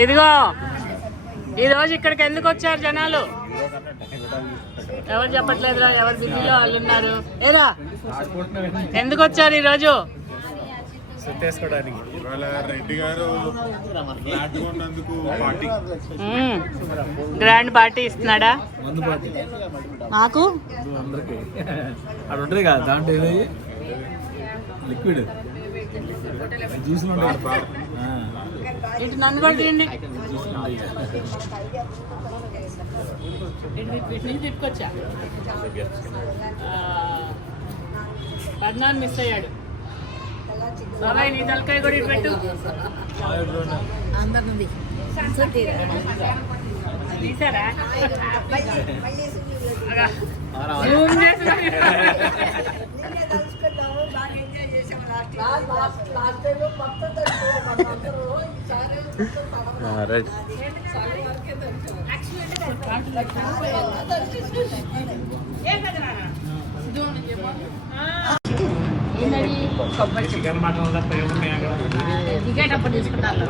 ఇదిగో ఈరోజు ఇక్కడికి ఎందుకు వచ్చారు జనాలు? ఎవరు చెప్పట్లేదురా, ఎవరు బిజీలో వాళ్ళు ఉన్నారు. ఏరా ఎందుకు వచ్చారు ఈరోజు? గ్రాండ్ పార్టీ ఇస్తున్నాడా నాకు? లిక్విడ్ ఇటు నన్ను కూడా తీయండి. ఇటు నుంచి తిప్పుకొచ్చా. పద్నాలుగు మిస్ అయ్యాడు. బాబాయ్ నీ తలకాయ కూడా ఇటు పెట్టు. తీసారా? జూమ్ చేసి చికెన్ మటన్ దిగేటప్పుడు తీసుకుంటాను.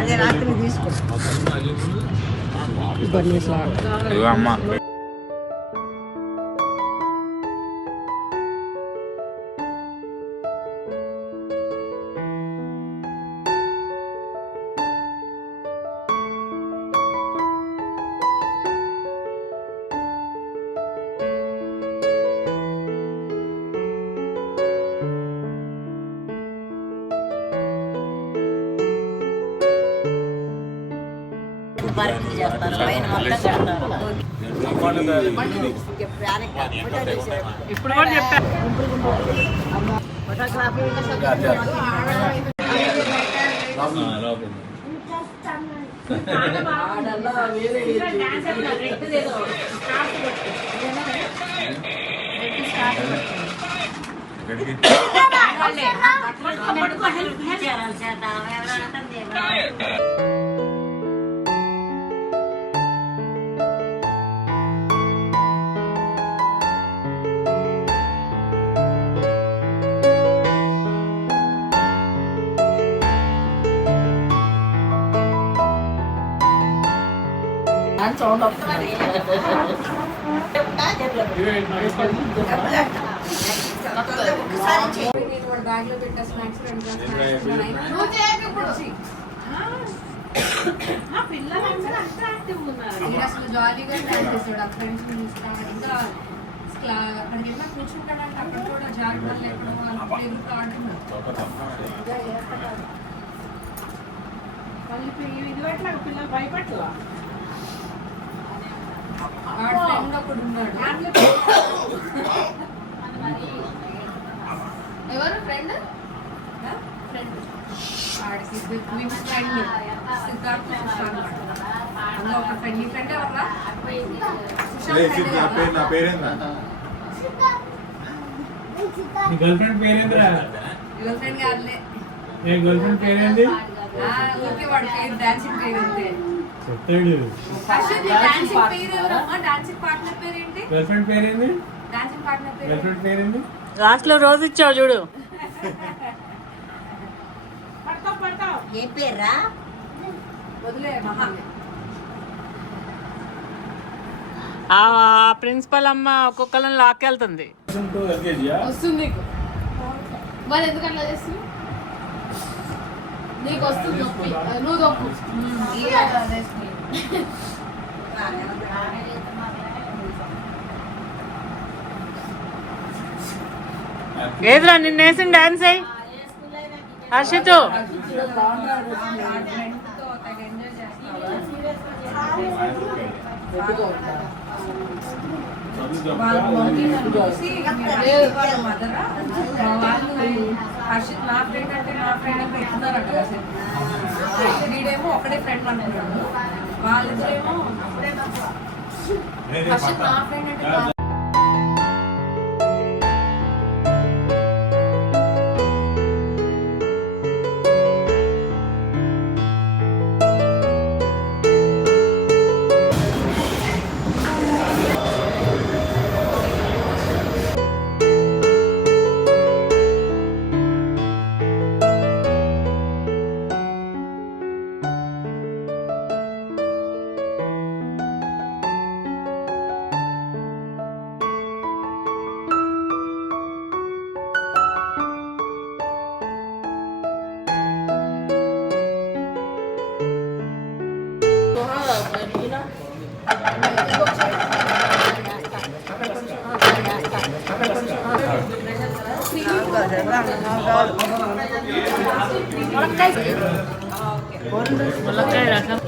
అదే రాత్రి తీసుకుంటాను. అమ్మ ఇప్పుడు కూడా చెప్పా. అసలు జాలీగా ఫ్రెండ్స్ అక్కడికి వెళ్ళినా కూర్చుంటాడంటే అక్కడ కూడా జాగ్రత్త లేకుండా ఎదురుతో ఆడుతున్నారు. ఇది పట్ల పిల్లలు భయపడుతుందా? ఒకడు ఉన్నాడు. ఎవరు ఫ్రెండ్? ఆడికి ట్విన్స్ ఫ్రెండ్ సిద్ధార్థ్ అందులో ఒక ఫ్రెండ్. ఈ ఫ్రెండ్ ఎవరా? నా పేరేందా? గర్ల్ ఫ్రెండ్ పేరేంద్రా? గర్ల్ ఫ్రెండ్ కాదులే. గర్ల్ ఫ్రెండ్ పేరేంది? ఊరికే వాడి పేరు డాన్సింగ్ పేరు అంతే. చెప్తాడు. డాన్సింగ్ పేరు ఎవరమ్మా? డాన్సింగ్ పార్ట్నర్ పేరు ఏంటి? గర్ల్ ఫ్రెండ్ పేరేంది? డాన్సింగ్ పార్ట్నర్ పేరు. గర్ల్ ఫ్రెండ్ పేరేంది? లాస్ట్ లో రోజు ఇచ్చావు చూడు. ఏ పేర్రా? వదిలే మహా. ఆ ప్రిన్సిపల్ అమ్మ ఒక్కొక్కరిని లాక్కెళ్తుంది. వస్తుంది మరి ఎందుకు అట్లా చేస్తుంది? నీకు వస్తుంది నొప్పి, నువ్వు నొప్పు. ఏదిరా నిన్నేసిన డాన్స్ అయ్యి హర్షితు. హర్షిత్ నా ఫ్రెండ్ అంటే నా ఫ్రెండ్ అని పెట్టుకున్నారట. వీడేమో ఒకడే ఫ్రెండ్ అనుకున్నాడు. వాళ్ళిద్దరేమో హర్షిత్ నా ఫ్రెండ్ అంటే ములక్కాయ రసం.